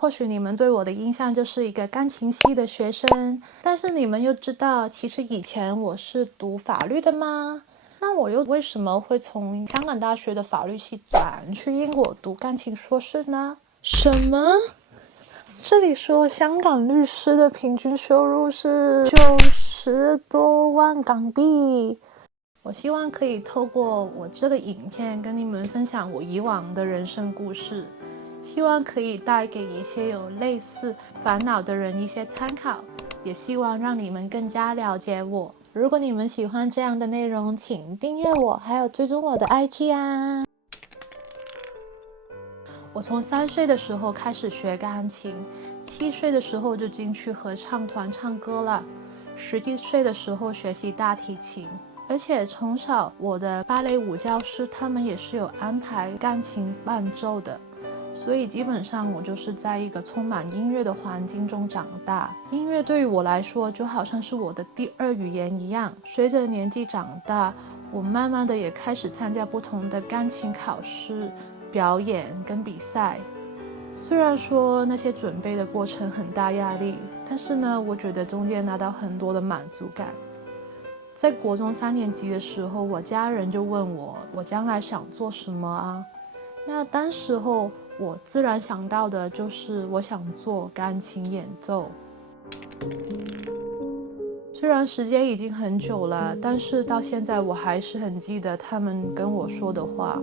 或许你们对我的印象就是一个钢琴系的学生，但是你们又知道，其实以前我是读法律的吗？那我又为什么会从香港大学的法律系转去英国读钢琴硕士呢？什么？这里说香港律师的平均收入是90多万港币。我希望可以透过我这个影片跟你们分享我以往的人生故事，希望可以带给一些有类似烦恼的人一些参考，也希望让你们更加了解我。如果你们喜欢这样的内容，请订阅我，还有追踪我的 IG 啊。我从3岁的时候开始学钢琴，7岁的时候就进去合唱团唱歌了，11岁的时候学习大提琴。而且从小我的芭蕾舞教师他们也是有安排钢琴伴奏的，所以基本上我就是在一个充满音乐的环境中长大。音乐对于我来说就好像是我的第2语言一样。随着年纪长大，我慢慢的也开始参加不同的钢琴考试、表演跟比赛。虽然说那些准备的过程很大压力，但是呢，我觉得中间拿到很多的满足感。在国中3年级的时候，我家人就问我将来想做什么啊？那当时候我自然想到的就是我想做钢琴演奏。虽然时间已经很久了，但是到现在我还是很记得他们跟我说的话。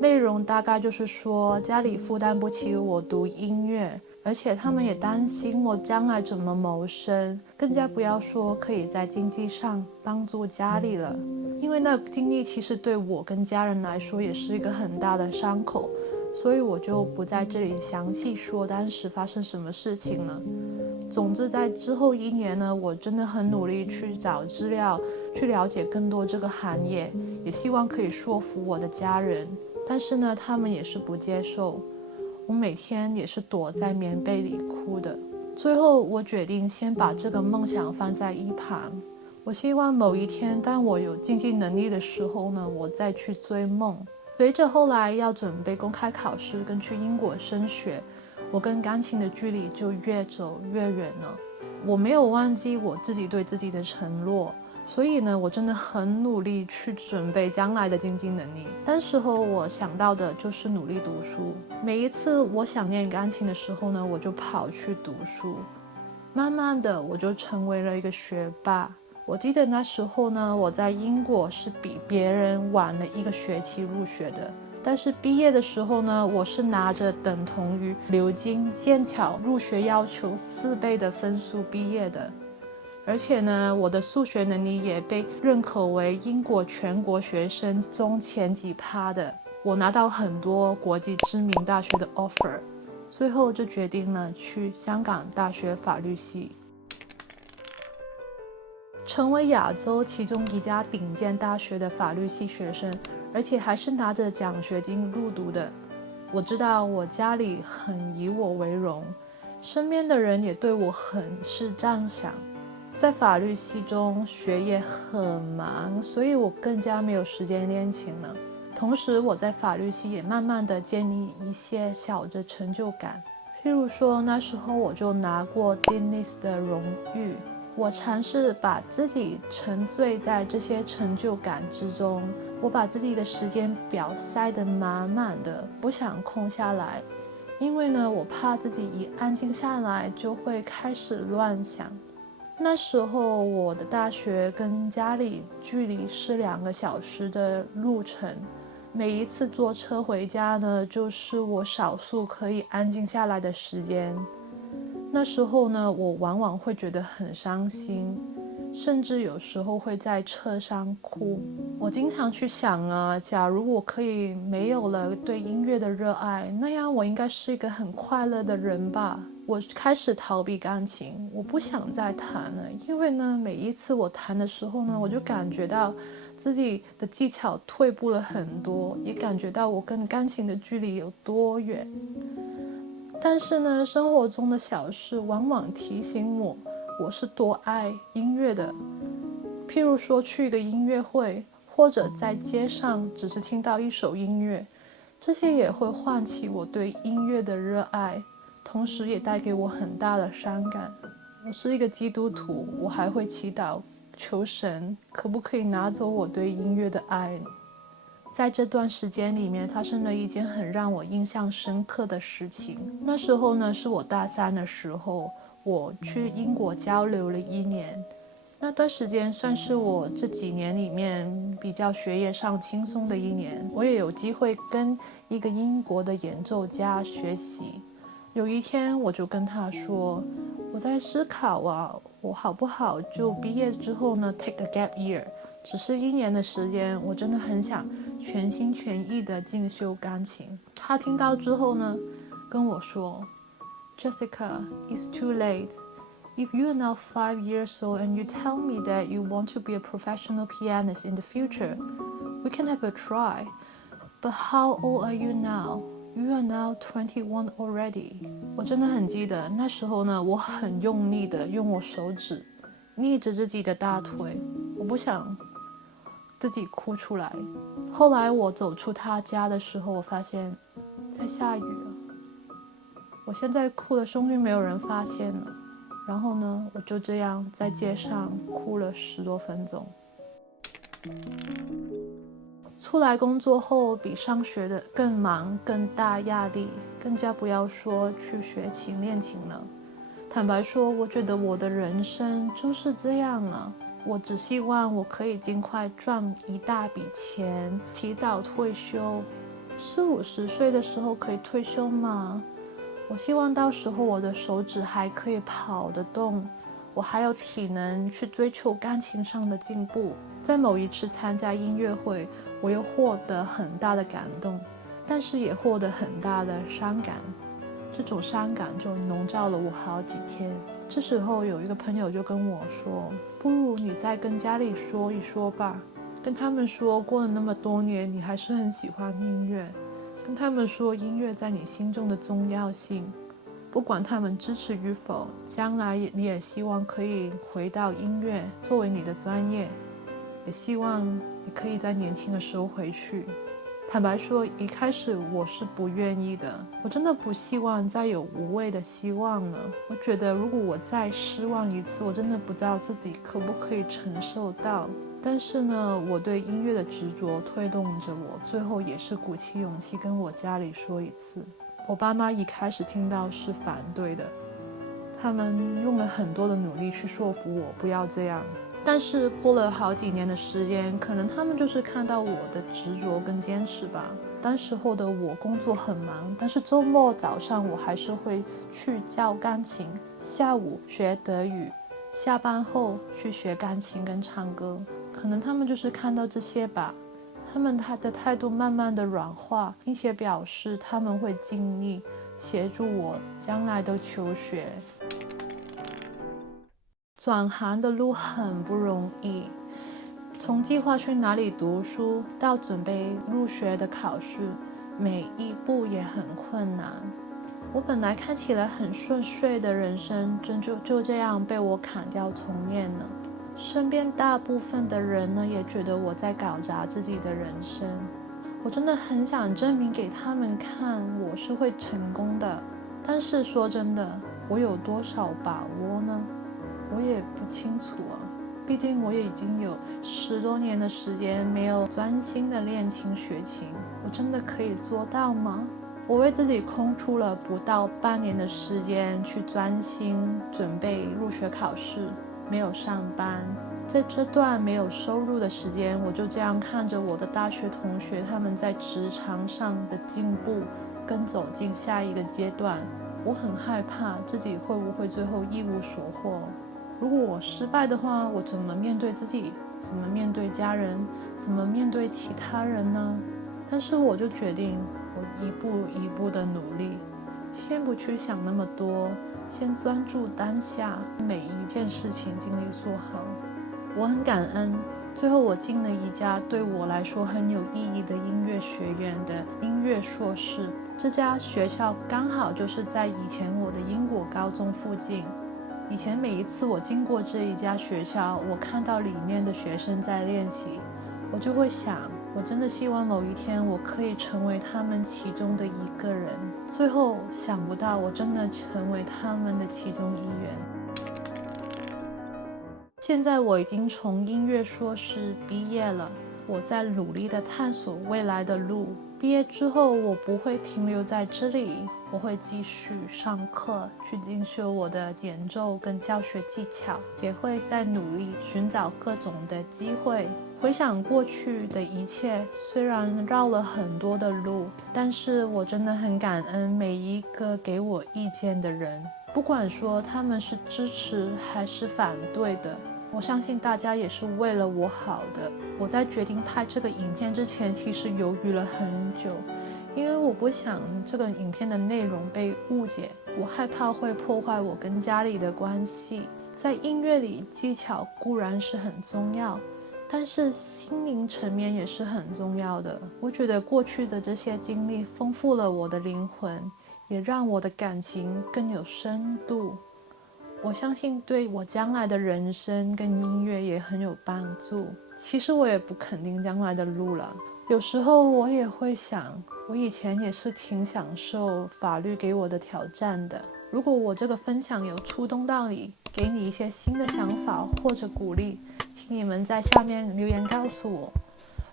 内容大概就是说家里负担不起我读音乐，而且他们也担心我将来怎么谋生，更加不要说可以在经济上帮助家里了。因为那经历其实对我跟家人来说也是一个很大的伤口，所以我就不在这里详细说当时发生什么事情了。总之在之后1年呢，我真的很努力去找资料，去了解更多这个行业，也希望可以说服我的家人。但是呢，他们也是不接受，我每天也是躲在棉被里哭的。最后我决定先把这个梦想放在一旁，我希望某一天当我有经济能力的时候呢，我再去追梦。随着后来要准备公开考试跟去英国升学，我跟钢琴的距离就越走越远了。我没有忘记我自己对自己的承诺，所以呢，我真的很努力去准备将来的经济能力。当时候我想到的就是努力读书，每一次我想念钢琴的时候呢，我就跑去读书。慢慢的我就成为了一个学霸。我记得那时候呢，我在英国是比别人晚了1个学期入学的，但是毕业的时候呢，我是拿着等同于牛津、剑桥入学要求4倍的分数毕业的。而且呢，我的数学能力也被认可为英国全国学生中前几趴的。我拿到很多国际知名大学的 offer， 最后就决定了去香港大学法律系，成为亚洲其中一家顶尖大学的法律系学生，而且还是拿着奖学金入读的。我知道我家里很以我为荣，身边的人也对我很是赞赏。在法律系中学业很忙，所以我更加没有时间练琴了。同时我在法律系也慢慢的建立一些小的成就感，譬如说那时候我就拿过 Dean's 的荣誉。我尝试把自己沉醉在这些成就感之中，我把自己的时间表塞得满满的，不想空下来。因为呢，我怕自己一安静下来就会开始乱想。那时候我的大学跟家里距离是2个小时的路程，每一次坐车回家呢，就是我少数可以安静下来的时间。那时候呢，我往往会觉得很伤心，甚至有时候会在车上哭。我经常去想啊，假如我可以没有了对音乐的热爱，那样我应该是一个很快乐的人吧。我开始逃避钢琴，我不想再弹了，因为呢，每一次我弹的时候呢，我就感觉到自己的技巧退步了很多，也感觉到我跟钢琴的距离有多远。但是呢，生活中的小事往往提醒我是多爱音乐的。譬如说去一个音乐会，或者在街上只是听到一首音乐，这些也会唤起我对音乐的热爱。同时也带给我很大的伤感。我是一个基督徒，我还会祈祷求神可不可以拿走我对音乐的爱。在这段时间里面发生了一件很让我印象深刻的事情。那时候呢，是我大3的时候，我去英国交流了1年。那段时间算是我这几年里面比较学业上轻松的1年，我也有机会跟一个英国的演奏家学习。有一天我就跟他说，我在思考啊，我好不好就毕业之后呢 take a gap year， 只是1年的时间，我真的很想全心全意的进修钢琴。他听到之后呢，跟我说 Jessica, it's too late.If you are now 5 years old and you tell me that you want to be a professional pianist in the future, we can have a try. But how old are you now? You are now 21 already. 我真的很记得那时候呢，我很用力的用我手指捏着自己的大腿，我不想自己哭出来。后来我走出他家的时候，我发现在下雨了。我现在哭的终于没有人发现了。然后呢，我就这样在街上哭了10多分钟。出来工作后，比上学的更忙、更大压力，更加不要说去学琴练琴了。坦白说，我觉得我的人生就是这样了。我只希望我可以尽快赚一大笔钱，提早退休。40、50岁的时候可以退休吗？我希望到时候我的手指还可以跑得动，我还有体能去追求钢琴上的进步。在某一次参加音乐会，我又获得很大的感动，但是也获得很大的伤感。这种伤感就笼罩了我好几天。这时候有一个朋友就跟我说，不如你再跟家里说一说吧，跟他们说过了那么多年你还是很喜欢音乐，跟他们说音乐在你心中的重要性，不管他们支持与否，将来你也希望可以回到音乐作为你的专业，也希望你可以在年轻的时候回去。坦白说，一开始我是不愿意的，我真的不希望再有无谓的希望了。我觉得如果我再失望一次，我真的不知道自己可不可以承受到。但是呢，我对音乐的执着推动着我，最后也是鼓起勇气跟我家里说一次。我爸妈一开始听到是反对的，他们用了很多的努力去说服我不要这样。但是过了好几年的时间，可能他们就是看到我的执着跟坚持吧。当时候的我工作很忙，但是周末早上我还是会去教钢琴，下午学德语，下班后去学钢琴跟唱歌。可能他们就是看到这些吧，他的态度慢慢的软化，并且表示他们会尽力协助我将来的求学。转行的路很不容易，从计划去哪里读书到准备入学的考试，每一步也很困难。我本来看起来很顺遂的人生，就这样被我砍掉重练了。身边大部分的人呢，也觉得我在搞砸自己的人生。我真的很想证明给他们看，我是会成功的。但是说真的，我有多少把握呢？我也不清楚啊。毕竟我也已经有10多年的时间没有专心的练琴学琴，我真的可以做到吗？我为自己空出了不到半年的时间去专心准备入学考试，没有上班。在这段没有收入的时间，我就这样看着我的大学同学他们在职场上的进步跟走进下一个阶段，我很害怕自己会不会最后一无所获。如果我失败的话，我怎么面对自己？怎么面对家人？怎么面对其他人呢？但是我就决定，我一步一步的努力，先不去想那么多，先专注当下，每一件事情尽力做好。我很感恩，最后我进了一家对我来说很有意义的音乐学院的音乐硕士。这家学校刚好就是在以前我的英国高中附近。以前每一次我经过这一家学校，我看到里面的学生在练习，我就会想，我真的希望某一天我可以成为他们其中的一个人。最后想不到我真的成为他们的其中一员。现在我已经从音乐硕士毕业了，我在努力地探索未来的路。毕业之后我不会停留在这里，我会继续上课，去进修我的演奏跟教学技巧，也会再努力寻找各种的机会。回想过去的一切，虽然绕了很多的路，但是我真的很感恩每一个给我意见的人，不管说他们是支持还是反对的，我相信大家也是为了我好的。我在决定拍这个影片之前，其实犹豫了很久，因为我不想这个影片的内容被误解，我害怕会破坏我跟家里的关系。在音乐里，技巧固然是很重要，但是心灵层面也是很重要的。我觉得过去的这些经历丰富了我的灵魂，也让我的感情更有深度。我相信对我将来的人生跟音乐也很有帮助。其实我也不肯定将来的路了，有时候我也会想，我以前也是挺享受法律给我的挑战的。如果我这个分享有触动到你，给你一些新的想法或者鼓励，请你们在下面留言告诉我。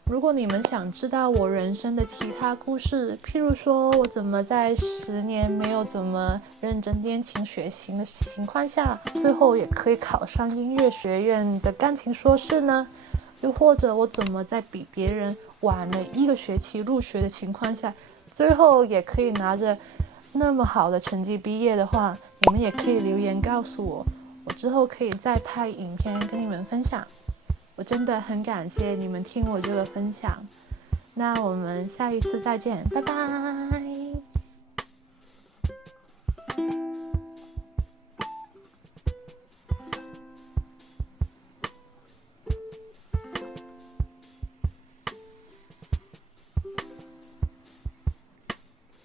如果你们想知道我人生的其他故事，譬如说我怎么在10年没有怎么认真练琴学习的情况下，最后也可以考上音乐学院的钢琴硕士呢？又或者我怎么在比别人晚了1个学期入学的情况下，最后也可以拿着那么好的成绩毕业的话，你们也可以留言告诉我，我之后可以再拍影片跟你们分享。我真的很感谢你们听我这个分享，那我们下一次再见，拜拜。